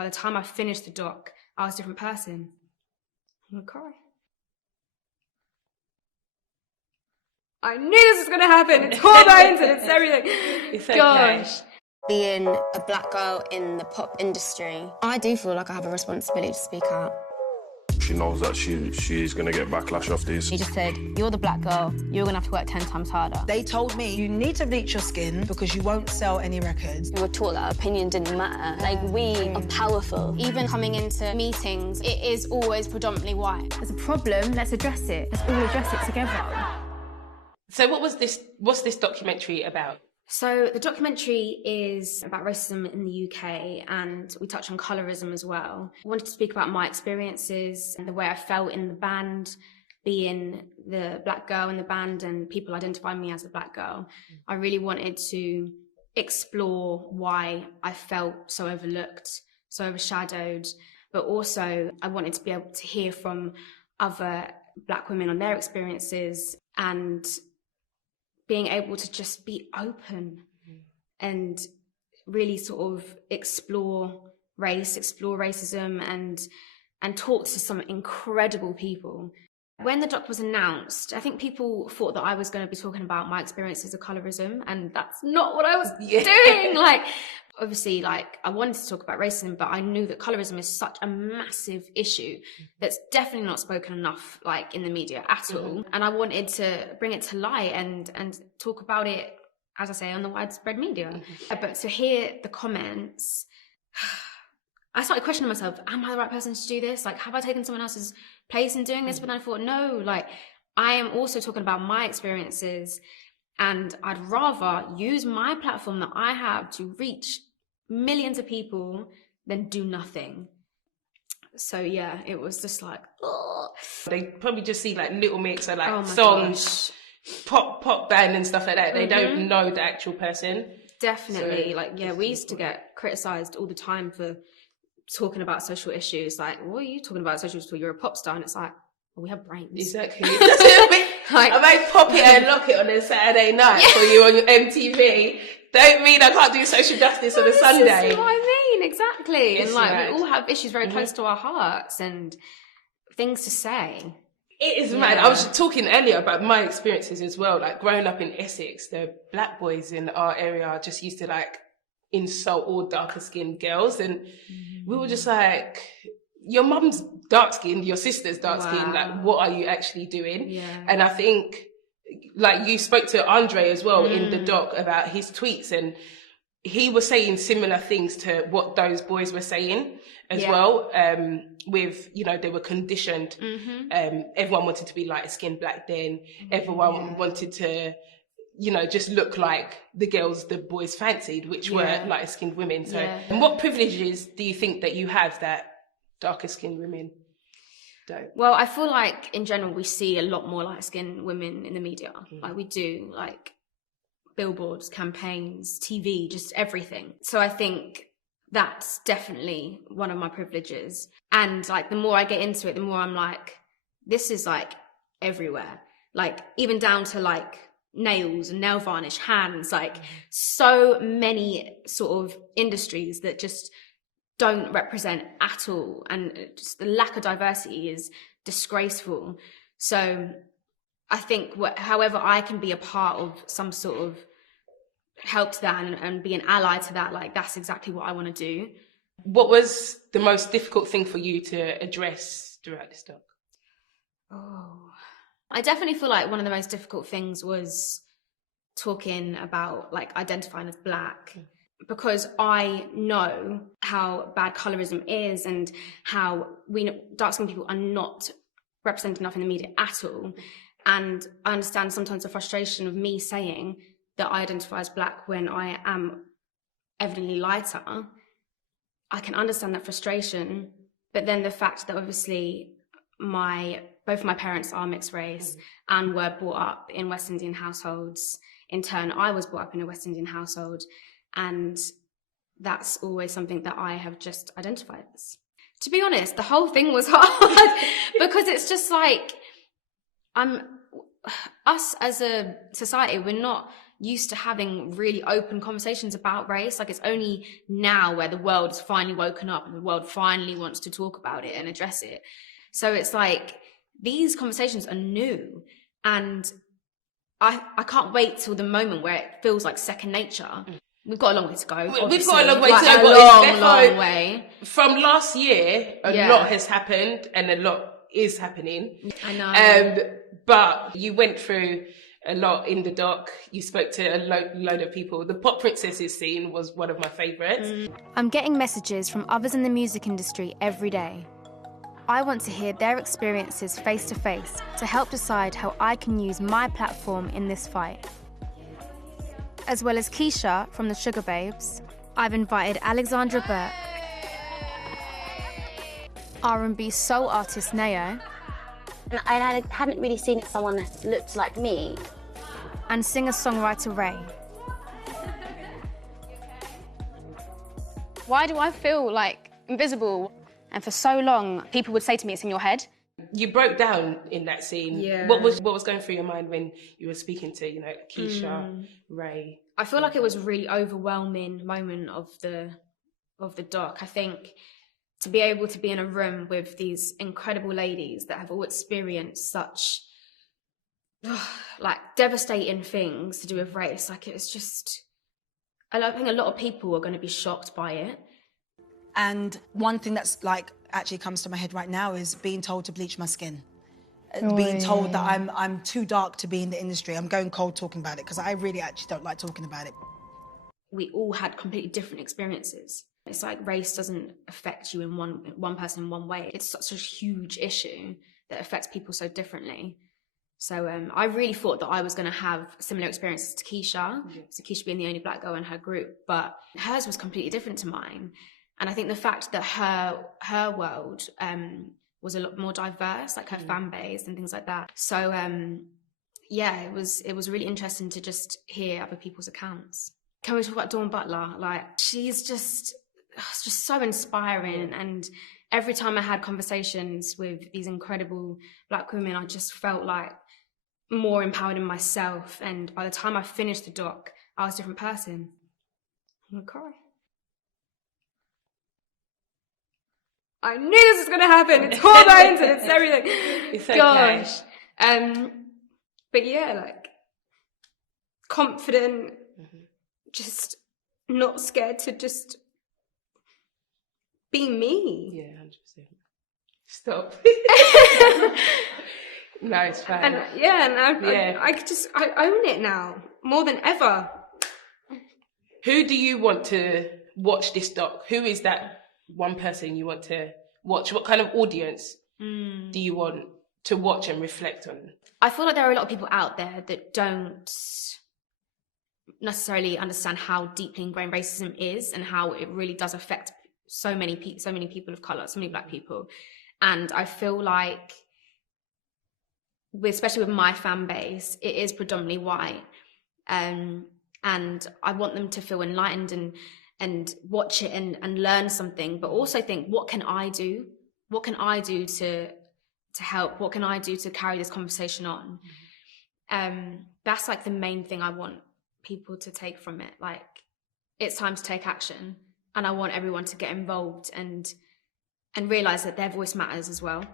by the time I finished the doc, I was a different person. I'm gonna cry. I knew this was gonna happen. It's hormones and it's everything. It's okay. Gosh. Being a black girl in the pop industry, I do feel like I have a responsibility to speak out. She knows that she's going to get backlash off this. He just said, you're the black girl, you're going to have to work 10 times harder. They told me, you need to bleach your skin because you won't sell any records. We were taught that our opinion didn't matter. Like, we are powerful. Even coming into meetings, it is always predominantly white. There's a problem, let's address it. Let's all address it together. So what's this documentary about? So the documentary is about racism in the UK, and we touch on colorism as well. I wanted to speak about my experiences and the way I felt in the band, being the black girl in the band and people identifying me as a black girl. I really wanted to explore why I felt so overlooked, so overshadowed, but also I wanted to be able to hear from other black women on their experiences and being able to just be open and really sort of explore race, explore racism, and talk to some incredible people. When the doc was announced, I think people thought that I was going to be talking about my experiences of colorism, and that's not what I was doing. Like, obviously, like, I wanted to talk about racism, but I knew that colorism is such a massive issue that's definitely not spoken enough, like, in the media at all. And I wanted to bring it to light and talk about it, as I say, on the widespread media. But to hear the comments, I started questioning myself, am I the right person to do this? Like, have I taken someone else's place in doing this? But then I thought, no, like, I am also talking about my experiences, and I'd rather use my platform that I have to reach millions of people than do nothing. So yeah, it was just like, ugh. They probably just see like Little Mix or like songs, pop band and stuff like that. They don't know the actual person. Definitely. So, like, yeah, we used to get criticised all the time for talking about social issues. Like, what are you talking about social issues? You're a pop star. And it's like, well, we have brains. Exactly. Like, I might pop it and lock it on a Saturday night for you on your MTV. Don't mean I can't do social justice on a Sunday. This is what I mean, exactly. It's and like, mad. we all have issues very close to our hearts and things to say. It is mad. I was talking earlier about my experiences as well. Like, growing up in Essex, the black boys in our area just used to like insult all darker skinned girls, and we were just like, your mum's dark skinned, your sister's dark skinned, like, what are you actually doing? And I think, like, you spoke to Andre as well in the doc about his tweets, and he was saying similar things to what those boys were saying as well, with, you know, they were conditioned. Everyone wanted to be light skinned black then. Everyone wanted to, you know, just look like the girls the boys fancied, which were light skinned women. So and what privileges do you think that you have that darker skinned women don't? Well, I feel like in general we see a lot more light skinned women in the media. Like, we do, like, billboards, campaigns, TV, just everything. So I think that's definitely one of my privileges. And like, the more I get into it, the more I'm like, this is like everywhere. Like, even down to like nails and nail varnish, hands, like so many sort of industries that just don't represent at all, and just the lack of diversity is disgraceful. So I think however I can be a part of some sort of help to that and be an ally to that, like, that's exactly what I want to do. What was the most difficult thing for you to address throughout this doc? I definitely feel like one of the most difficult things was talking about, like, identifying as black. Because I know how bad colorism is and how dark-skinned people are not represented enough in the media at all. And I understand sometimes the frustration of me saying that I identify as black when I am evidently lighter. I can understand that frustration, but then the fact that obviously both my parents are mixed race and were brought up in West Indian households. In turn, I was brought up in a West Indian household. And that's always something that I have just identified as. To be honest, the whole thing was hard because it's just like, us as a society, we're not used to having really open conversations about race. Like, it's only now where the world has finally woken up and the world finally wants to talk about it and address it. So it's like, these conversations are new, and I can't wait till the moment where it feels like second nature. We've got a long way to go. We've got a long way like, to go, a but long, it's long way. From last year, a Yeah. lot has happened and a lot is happening. I know. But you went through a lot in the doc. You spoke to a load of people. The Pop Princesses scene was one of my favourites. I'm getting messages from others in the music industry every day. I want to hear their experiences face to face to help decide how I can use my platform in this fight. As well as Keisha from the Sugar Babes, I've invited Alexandra Burke, R&B soul artist Neo, And I hadn't really seen someone that looked like me. and singer-songwriter Ray. Why do I feel like invisible? And for so long, people would say to me, it's in your head. You broke down in that scene. Yeah. What was going through your mind when you were speaking to, Keisha, Ray? I feel like it was a really overwhelming moment of the doc. I think to be able to be in a room with these incredible ladies that have all experienced such like devastating things to do with race, like, it's just, I think a lot of people are going to be shocked by it. And one thing that's like actually comes to my head right now is being told to bleach my skin. Being told that I'm too dark to be in the industry. I'm going cold talking about it because I really actually don't like talking about it. We all had completely different experiences. It's like race doesn't affect you in one person in one way. It's such a huge issue that affects people so differently. So I really thought that I was going to have similar experiences to Keisha, so Keisha being the only black girl in her group, but hers was completely different to mine. And I think the fact that her world was a lot more diverse, like her fan base and things like that. So yeah, it was really interesting to just hear other people's accounts. Can we talk about Dawn Butler? Like, she's just so inspiring. And every time I had conversations with these incredible black women, I just felt like more empowered in myself. And by the time I finished the doc, I was a different person. I'm gonna cry. I knew this was going to happen. It's hormones and it's everything. It's okay. Gosh. But yeah, like, confident, just not scared to just be me. Yeah, 100%. Stop. No, it's fine. And I own it now more than ever. Who do you want to watch this doc? Who is that one person you want to watch? What kind of audience do you want to watch and reflect on? I feel like there are a lot of people out there that don't necessarily understand how deeply ingrained racism is and how it really does affect so many people of colour, so many black people. And I feel like, especially with my fan base, it is predominantly white. And I want them to feel enlightened and watch it and learn something, but also think, what can I do? What can I do to help? What can I do to carry this conversation on? That's like the main thing I want people to take from it. Like, it's time to take action, and I want everyone to get involved and realize that their voice matters as well.